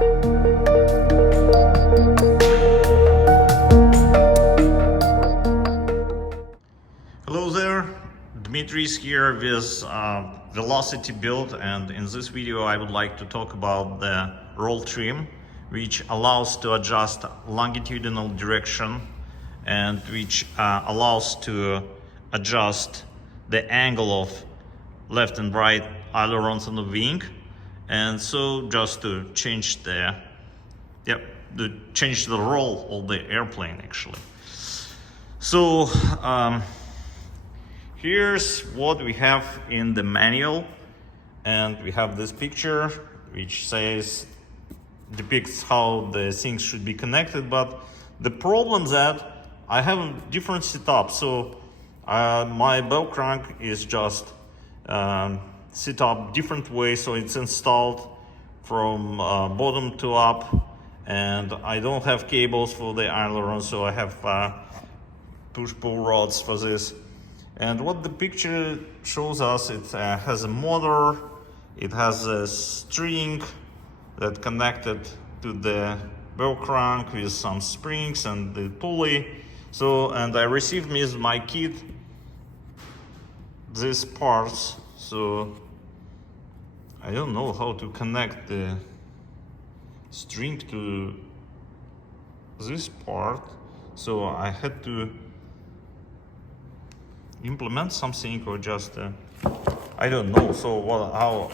Hello there, Dmitry is here with Velocity Build, and in this video I would like to talk about the roll trim, which allows to adjust longitudinal direction and which allows to adjust the angle of left and right ailerons on the wing, and so just to change the roll of the airplane actually. So here's what we have in the manual, and we have this picture which depicts how the things should be connected, but the problem that I have a different setup. So my bell crank is just set up different way, so it's installed from bottom to up, and I don't have cables for the aileron, so I have push-pull rods for this. And what the picture shows us, it has a motor, it has a string that connected to the bell crank with some springs and the pulley. So, and I received with my kit these parts, so I don't know how to connect the string to this part, so I had to implement something, or just I don't know. So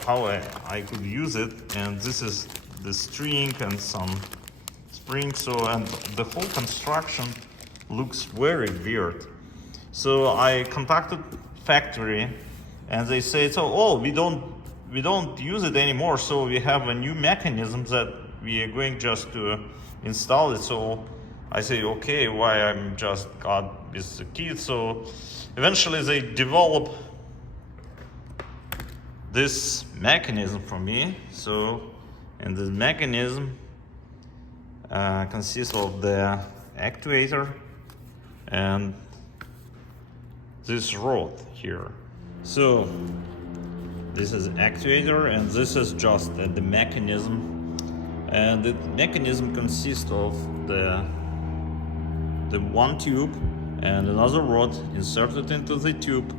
how I could use it, and this is the string and some springs. So, and the whole construction looks very weird. So I contacted factory, and they say, so we don't use it anymore, so we have a new mechanism that we are going just to install it. So I say, okay, why I'm just got with the kit. So eventually they develop this mechanism for me. So, and the mechanism consists of the actuator and this rod here. So this is actuator, and this is just the mechanism. And the mechanism consists of the one tube and another rod inserted into the tube,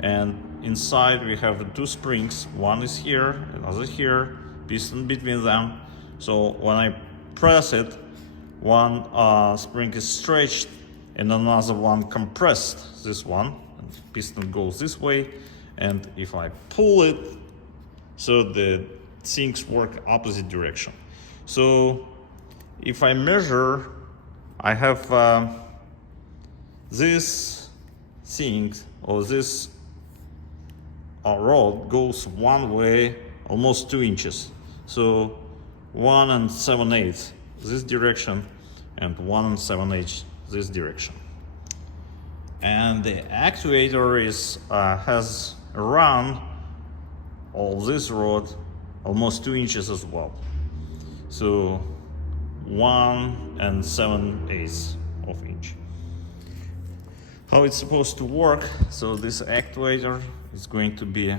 and inside we have two springs. One is here, another here, piston between them. So when I press it, one spring is stretched and another one compressed. This one, and piston goes this way, and if I pull it, so the things work opposite direction. So if I measure, I have this thing, or this rod goes one way almost 2 inches. So 1 7/8 this direction and 1 7/8 this direction. And the actuator has around all this rod almost 2 inches as well. So 1 7/8 of inch. How it's supposed to work? So this actuator is going to be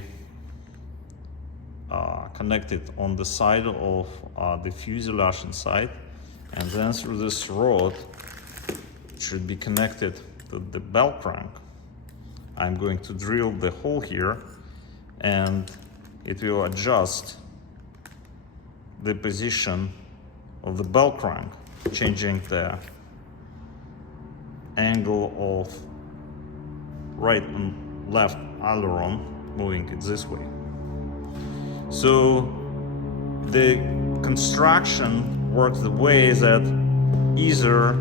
connected on the side of the fuselage inside, and then through this rod it should be connected to the bell crank. I'm going to drill the hole here, and it will adjust the position of the bell crank, changing the angle of right and left aileron, moving it this way. So the construction works the way that either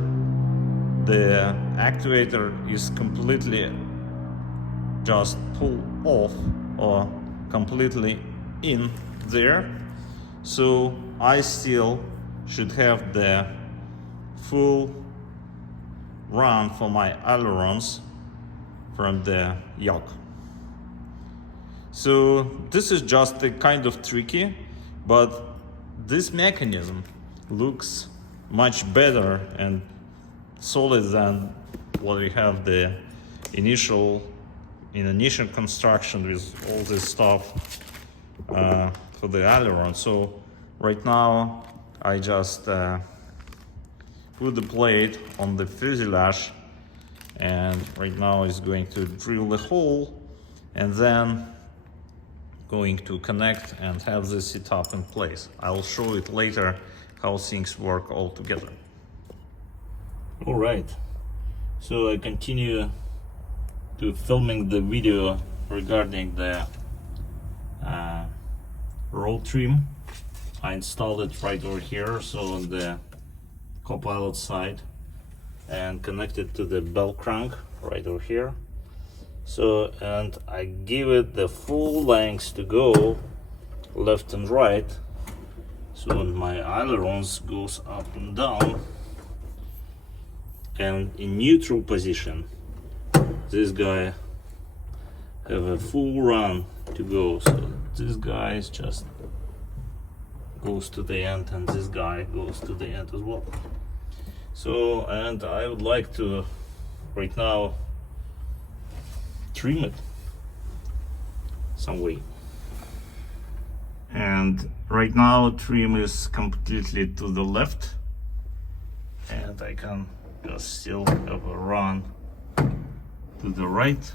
the actuator is completely just pulled off or completely in there. So I still should have the full run for my ailerons from the yoke. So this is just a kind of tricky, but this mechanism looks much better and solid than what we have the initial construction with all this stuff for the aileron. So right now I just put the plate on the fuselage, and right now it's going to drill the hole and then going to connect and have this set up in place. I'll show it later how things work all together. All right, so I continue to filming the video regarding the roll trim. I installed it right over here, so on the co-pilot side, and connected to the bell crank right over here. So, and I give it the full length to go left and right. So when my ailerons goes up and down, and in neutral position, this guy have a full run to go. So this guy is just goes to the end, and this guy goes to the end as well. So, and I would like to right now trim it some way. And right now trim is completely to the left, and I can just still have a run to the right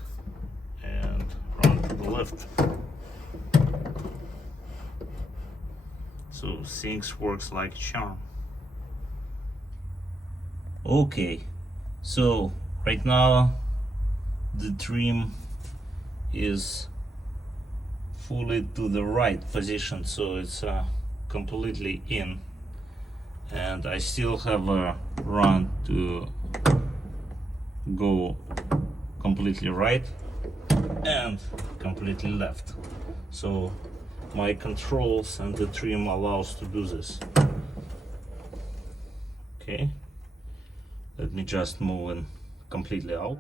and run to the left. So things works like charm. Okay, so right now the trim is fully to the right position, so it's completely in, and I still have a run to go completely right and completely left. So my controls and the trim allows to do this. Okay, let me just move in completely out.